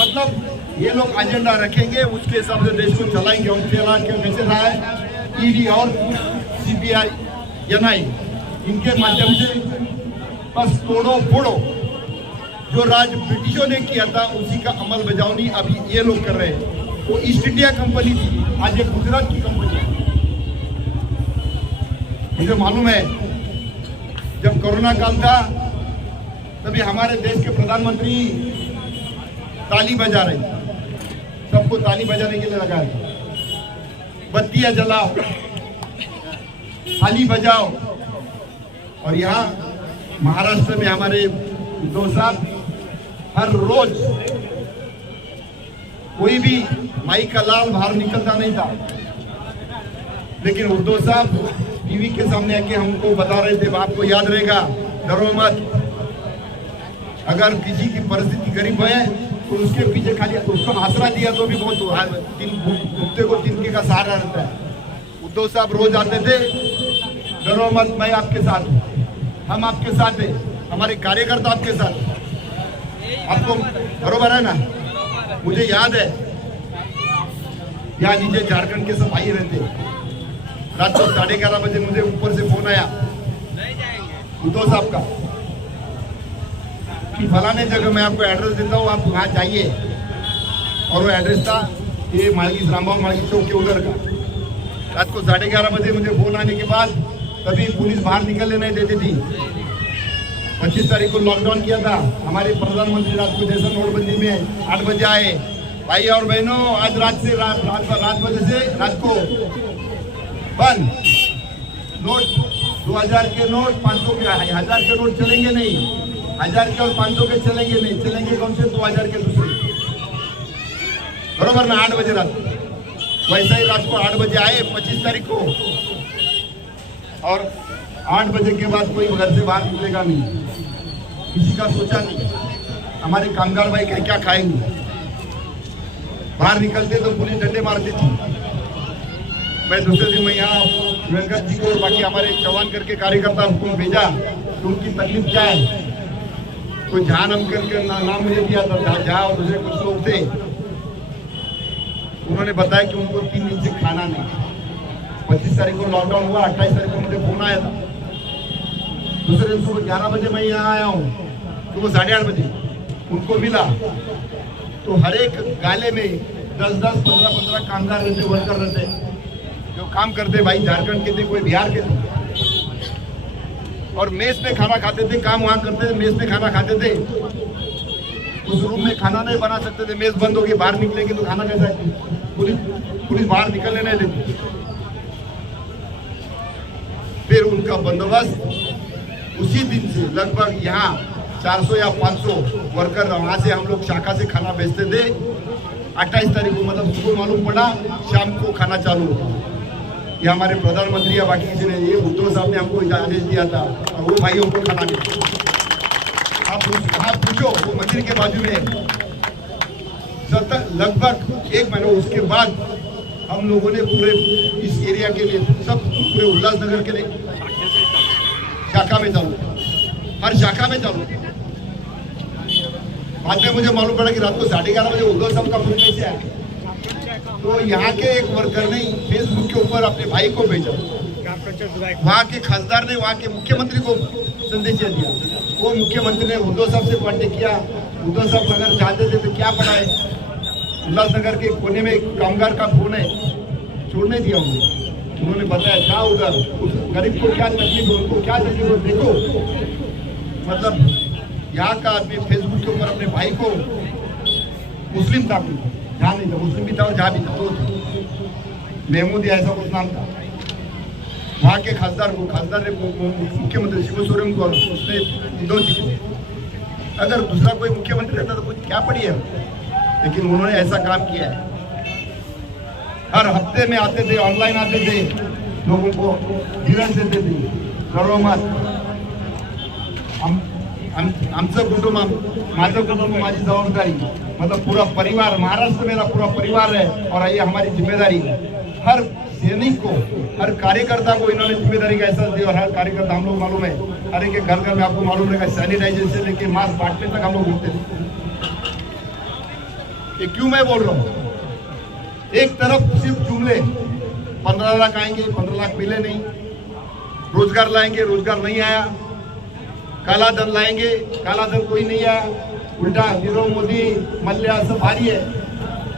मतलब ये लोग एजेंडा रखेंगे, उसके हिसाब से देश को चलाएंगे। और कैसे रहा है? ईडी और सीबीआई, एनआई, इनके माध्यम से बस तोड़ो फोड़ो। जो राज ब्रिटिशों ने किया था उसी का अमल बजावनी अभी ये लोग कर रहे हैं। वो ईस्ट इंडिया कंपनी थी, आज एक गुजरात की कंपनी है। मुझे मालूम है जब कोरोना काल था तभी हमारे देश के प्रधानमंत्री ताली बजा रहे, सबको ताली बजाने के लिए लगा रहे, बत्तियां जलाओ, थाली बजाओ। और यहाँ महाराष्ट्र में हमारे उद्धव साहब हर रोज, कोई भी माई का लाल बाहर निकलता नहीं था, लेकिन उद्धव साहब टीवी के सामने आके हमको बता रहे थे, आपको याद रहेगा, डरो मत, अगर किसी की परिस्थिति गरीब है तो उसके पीछे खाली उसको आसरा दिया तो भी बहुत, कुत्ते को तिनके का सहारा रहता है। उद्धव साहब रोज आते थे, डरो मत, मैं आपके साथ हूँ, हम आपके साथ हैं, हमारे कार्यकर्ता आपके साथ। आपको बरोबर है ना? मुझे याद है यहाँ नीचे झारखंड के सब भाई रहते, रात को 11:30 बजे मुझे ऊपर से फोन आया उद्धव साहब का कि फलाने जगह मैं आपको एड्रेस देता हूँ, आप वहाँ जाइए। और वो एड्रेस था ये मालगी, रामबाग मालगी चौक के उधर का। रात को 11:30 बजे मुझे फोन आने के बाद तभी पुलिस बाहर निकलने नहीं देती थी। 25 तारीख को लॉकडाउन किया था, हमारे प्रधानमंत्री रात को जैसा नोटबंदी में 8 बजे आए। भाई और बहनों, आज रात बजे से रात को बंद, नोट 2000 के नोट, 500 के, 1000 के नोट चलेंगे नहीं, 1000 के और 500 के चलेंगे नहीं, चलेंगे कौन से? 2000 के दूसरे, बरोबर ना? 8 बजे रात, वैसा ही रात को 8 बजे आए 25 तारीख को, और 8 बजे के बाद कोई घर से बाहर निकलेगा नहीं, किसी का सोचा नहीं। हमारे कामगार भाई क्या खाएंगे? बाहर निकलते तो पुलिस डंडे मारती थी। मैं दूसरे दिन मैं यहाँ वेंकट जी को और बाकी हमारे जवान करके कार्यकर्ता को भेजा कि उनकी तकलीफ क्या है। कोई जहान हम करके नाम मुझे दिया था, जहाँ और दूसरे कुछ लोग थे, उन्होंने बताया कि उनको 3 दिन से खाना नहीं। 25 तारीख को लॉकडाउन हुआ, 28 तारीख को मुझे फोन आया था। दूसरे दिन सुबह 11 बजे मैं यहाँ आया हूँ, सुबह 8:30 बजे उनको मिला तो हर एक गाले में 10-10, 15-15 कामगार रहते, वर्कर रहते, जो काम करते। भाई झारखंड के थे, कोई बिहार के थे, और मेस में खाना खाते थे। काम वहाँ करते थे, मेस में खाना खाते थे। उस रूम में खाना नहीं बना सकते थे, मेस बंद होगी, बाहर निकलेंगे तो खाना कैसा है? पुलिस बाहर निकलने नहीं देती। फिर उनका बंदोबस्त उसी दिन से लगभग यहाँ 400 या 500 वर्कर, वहाँ से हम लोग शाखा से खाना भेजते थे। 28 तारीख को मतलब सुबह मालूम पड़ा, शाम को खाना चालू हुआ। ये हमारे प्रधानमंत्री या बाकी किसी ने, ये उद्धव साहब ने हमको आदेश दिया था, और वो भाइयों को खाना मिला। आप पूछो, वो मंदिर के बाजू में लगभग 1 महीना, उसके बाद हम लोगों ने पूरे इस एरिया के लिए, सब पूरे उल्लासनगर के लिए शाखा में चालू, हर शाखा में चालू। बाद में मुझे मालूम पड़ा कि रात को 11:30 बजे उद्धव साहब का फोन कैसे आया। तो यहाँ के एक वर्कर ने फेसबुक के ऊपर अपने भाई को भेजा, वहाँ के खासदार ने वहाँ के मुख्यमंत्री को संदेश दिया। वो मुख्यमंत्री ने उद्धव साहब से कांटेक्ट किया। उद्धव साहब अगर चाहते थे तो क्या पड़ा है, उल्लासनगर के कोने में कामगार का फोन है, छोड़ने दिया उन्होंने बताया था उधर उस गरीब को क्या तकलीफ, उनको क्या तकलीफ हो देखो। मतलब यहाँ का आदमी फेसबुक के ऊपर अपने भाई को, मुस्लिम था, जहाँ नहीं था, मुस्लिम भी था और जहाँ भी था, तो महमूद या ऐसा कुछ नाम था, वहाँ के खासदार ने मुख्यमंत्री शिबू सोरेन को, उसने उद्धव जी को, अगर दूसरा कोई मुख्यमंत्री रहता तो कुछ क्या पड़ी है, लेकिन उन्होंने ऐसा काम किया है। हर हफ्ते में आते थे, ऑनलाइन आते थे, लोगों को धीरज देते थे, करो मत, आमचं कुटुंब, माझं कुटुंब माझी जबाबदारी, मतलब पूरा परिवार, महाराष्ट्र मेरा पूरा परिवार है और ये हमारी जिम्मेदारी है। हर सैनिक को, हर कार्यकर्ता को इन्होंने जिम्मेदारी का एहसास दिया, और हर कार्यकर्ता, हम लोग मालूम है, हर एक घर घर में आपको मालूम रहेगा, सैनिटाइजर से लेके मास्क बांटने तक हम लोग घूमते थे। ये क्यों मैं बोल रहा हूँ, एक तरफ सिर्फ जुमले, 15 लाख आएंगे, 15 लाख मिले नहीं, रोजगार लाएंगे, रोजगार नहीं आया, काला धन लाएंगे, काला धन कोई नहीं आया, उल्टा नीरव मोदी मल्ल्या सब भारी है।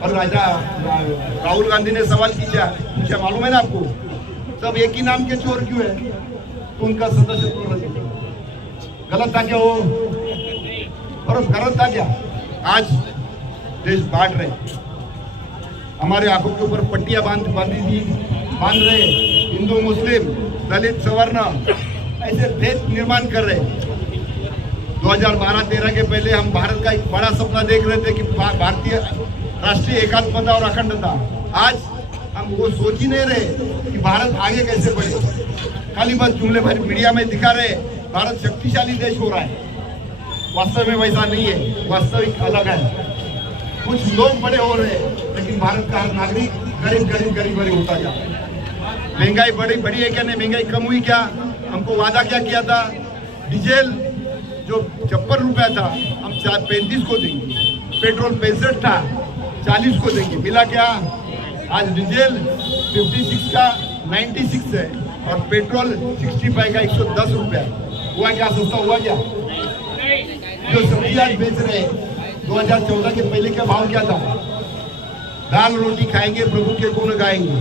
और राहुल गांधी ने सवाल किया, मालूम है ना आपको, सब एक ही नाम के चोर क्यों है, तो उनका सदस्यत्व गलत था क्या वो, और गलत था क्या? आज देश बांट रहे, हमारे आंखों के ऊपर पट्टियां बांध रहे, हिंदू मुस्लिम दलित सवर्ण ऐसे भेद निर्माण कर रहे। 2012-13 के पहले हम भारत का एक बड़ा सपना देख रहे थे कि भारतीय राष्ट्रीय एकात्मता और अखंडता। आज हम वो सोच ही नहीं रहे कि भारत आगे कैसे बढ़े, खाली बस जुमले भर मीडिया में दिखा रहे भारत शक्तिशाली देश हो रहा है। वास्तव में वैसा नहीं है, वास्तविक अलग है। कुछ लोग बड़े हो रहे हैं, लेकिन भारत का हर नागरिक गरीब होता जा रहा है। महंगाई बड़ी है क्या? नहीं, महंगाई कम हुई क्या? हमको वादा क्या किया था, डीजल जो 56 रुपया था हम 35 को देंगे, पेट्रोल 65 था 40 को देंगे, मिला क्या? आज डीजल 56 का 96 है और पेट्रोल 65 का 110 रुपया। हुआ क्या? सस्ता हुआ क्या? जो सब्जी आज बेच रहे हैं, 2014 के पहले का भाव क्या था? दाल रोटी खाएंगे, प्रभु के गुण गाएंगे,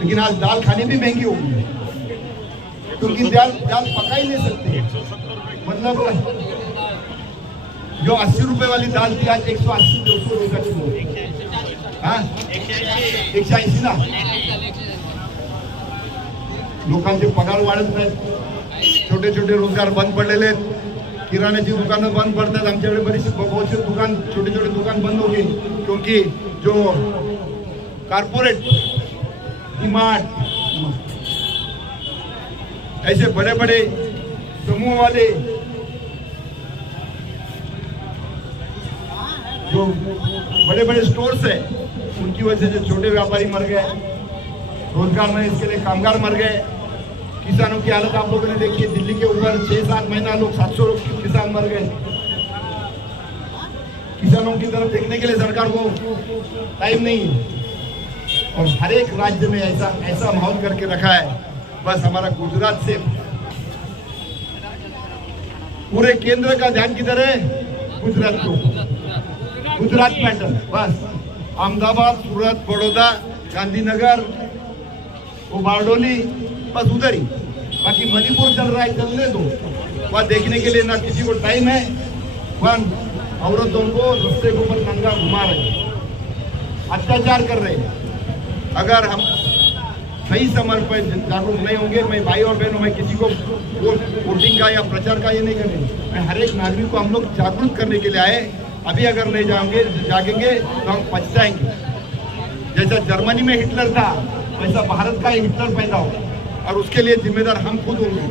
लेकिन आज दाल खाने भी महंगी होगी, क्योंकि दाल पका ही नहीं सकते। मतलब जो 80 रुपए वाली दाल थी आज 180-200 रुपये किलो, हाँ 180 ना। लोकांचे पगार वाढत नाहीत, छोटे छोटे रोजगार बंद पडलेले आहेत, किराण्याची दुकानं बंद पडतात। आमच्याकडे बरीचशी बहुत से दुकान, छोटे छोटे दुकान बंद हो गए, क्योंकि जो कारपोरेट डीमार्ट ऐसे बड़े बड़े समूह वाले जो बड़े बड़े स्टोर्स है, उनकी वजह से छोटे व्यापारी मर गए, रोजगार नहीं, इसके लिए कामगार मर गए। किसानों की हालत आप लोगों ने देखी है, दिल्ली के ऊपर 6-7 महीना लोग 700 किसान मर गए। किसानों की तरफ देखने के लिए सरकार को टाइम नहीं है और हर एक राज्य में ऐसा माहौल करके रखा है। बस हमारा गुजरात से पूरे केंद्र का ध्यान किधर है? गुजरात को, गुजरात पैटर्न। बस अहमदाबाद, सूरत, बड़ौदा, गांधीनगर, वो बारडोली, बस उधर ही। बाकी मणिपुर चल रहा है, चलने दो। वह देखने के लिए ना किसी को टाइम है, वह औरतों को रस्ते के ऊपर नंगा घुमा रहे हैं, अत्याचार कर रहे हैं। अगर हम सही समय पर जागरूक नहीं होंगे, मैं भाई और बहनों, मैं किसी को वोटिंग का या प्रचार का ये नहीं करेंगे, मैं हर एक नागरिक को हम लोग जागरूक करने के लिए आए। अभी अगर नहीं जागेंगे तो हम पछताएंगे। जैसा जर्मनी में हिटलर था, वैसा भारत का हिटलर पैदा हो और उसके लिए जिम्मेदार हम खुद होंगे।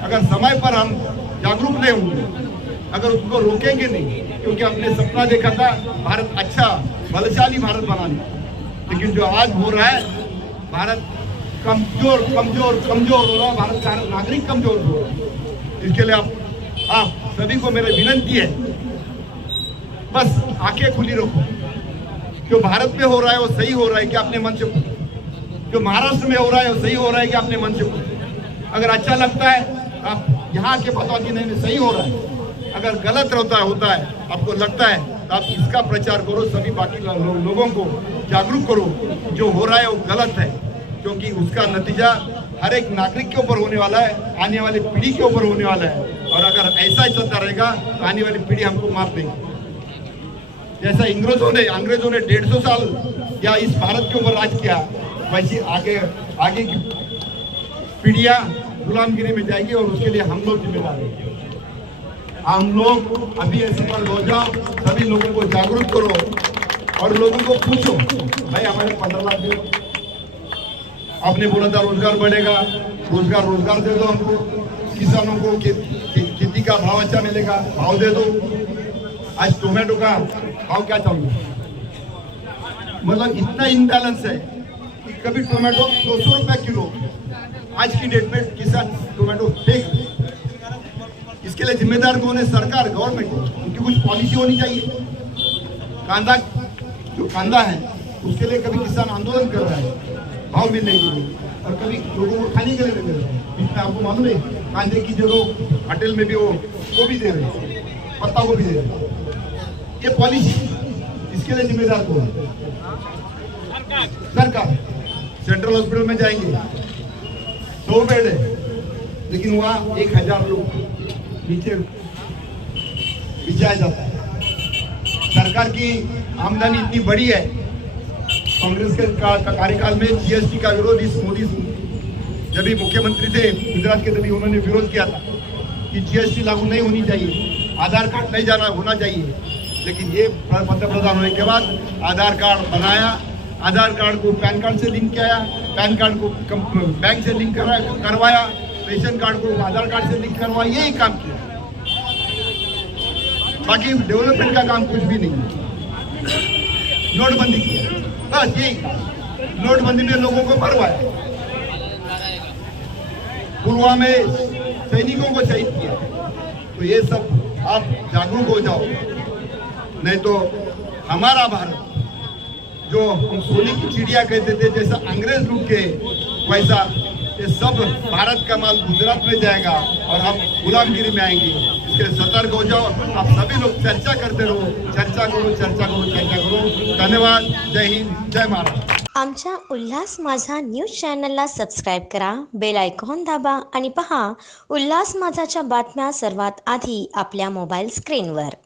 अगर समय पर हम जागरूक नहीं होंगे, अगर उसको रोकेंगे नहीं, क्योंकि हमने सपना देखा था भारत अच्छा बलशाली भारत बनाने, लेकिन जो आज हो रहा है, भारत कमजोर कमजोर कमजोर हो रहा है, भारत का नागरिक कमजोर हो रहा है। इसके लिए आप सभी को मेरी विनती है, बस आंखें खुली रखो। जो भारत में हो रहा है वो सही हो रहा है कि अपने मन से पूछो, जो महाराष्ट्र में हो रहा है वो सही हो रहा है कि अपने मन से पूछो। अगर अच्छा लगता है आप यहाँ के बताओ कि नहीं सही हो रहा है। अगर गलत होता है आपको लगता है तो आप इसका प्रचार करो, सभी बाकी लोगों को जागरूक करो। जो हो रहा है वो गलत है, क्योंकि उसका नतीजा हर एक नागरिक के ऊपर होने वाला है, आने वाली पीढ़ी के ऊपर होने वाला है। और अगर ऐसा ही चलता रहेगा तो आने वाली पीढ़ी हमको माफ देगी। जैसा अंग्रेजों ने 150 साल या इस भारत के ऊपर राज किया, वैसे आगे की पीढ़ियां गुलामगिरी में जाएगी और उसके लिए हम लोग जिम्मेदार हैं। हम लोग अभी ऐसे पर हो जाओ, सभी लोगों को जागरूक करो और लोगों को पूछो, भाई हमारे 15 लाख दे दो। आपने बोला था रोजगार बढ़ेगा, रोजगार दे दो हमको। किसानों को खेती का भाव अच्छा मिलेगा, भाव दे दो। आज टोमेटो का भाव क्या चल रहा है? मतलब इतना इम्बैलेंस है कि कभी टोमेटो 200 रुपए किलो, आज की डेट में किसान टोमेटो फेंक। इसके लिए जिम्मेदार कौन है? सरकार, गवर्नमेंट। उनकी कुछ पॉलिसी होनी चाहिए। कांदा है उसके लिए कभी किसान आंदोलन कर रहा है भाव मिलने के लिए, और कभी लोगों को खाने के लिए मिल रहा है। इसमें आपको मालूम है कांदे की जगह होटल में भी वो भी दे रहे हैं, पत्ता को भी दे रहे हैं। ये पॉलिसी, इसके लिए जिम्मेदार कौन है? सरकार। सेंट्रल हॉस्पिटल में जाएंगे 100 बेड है, लेकिन वहाँ 1000 लोग नीचे बिछाया जाता है। सरकार की आमदनी इतनी बड़ी है। कांग्रेस के कार्यकाल में जीएसटी का विरोध इस मोदी जब भी मुख्यमंत्री थे गुजरात के, तभी उन्होंने विरोध किया था कि जीएसटी लागू नहीं होनी चाहिए, आधार कार्ड नहीं होना चाहिए। लेकिन ये पंतप्रधान होने के बाद आधार कार्ड बनाया, आधार कार्ड को पैन कार्ड से लिंक किया, पैन कार्ड को बैंक से लिंक करवाया, रेशन कार्ड को आधार कार्ड से लिंक करवाया, यही काम किया। बाकी डेवलपमेंट का काम कुछ भी नहीं। नोटबंदी किया, बस यही। नोटबंदी में लोगों को मरवाया, पुलवामा में सैनिकों को शहीद किया। तो ये सब आप जागरूक हो जाओ, नहीं तो हमारा भारत जो हम सोने की चिड़िया कहते थे, जैसा अंग्रेज लूट के, वैसा ये सब भारत का माल गुजरात में जाएगा और हम गुलामगिरी में आएंगे। इसके लिए सतर्क हो जाओ। आप सभी लोग चर्चा करते रहो, चर्चा करो। धन्यवाद। जय हिंद, जय महाराष्ट्र। आमच्या उल्हास माझा न्यूज चॅनलला सबस्क्राईब करा, बेल आयकॉन दाबा आणि पहा उल्हास माझाच्या बातम्या सर्वात आधी आपल्या मोबाईल स्क्रीनवर।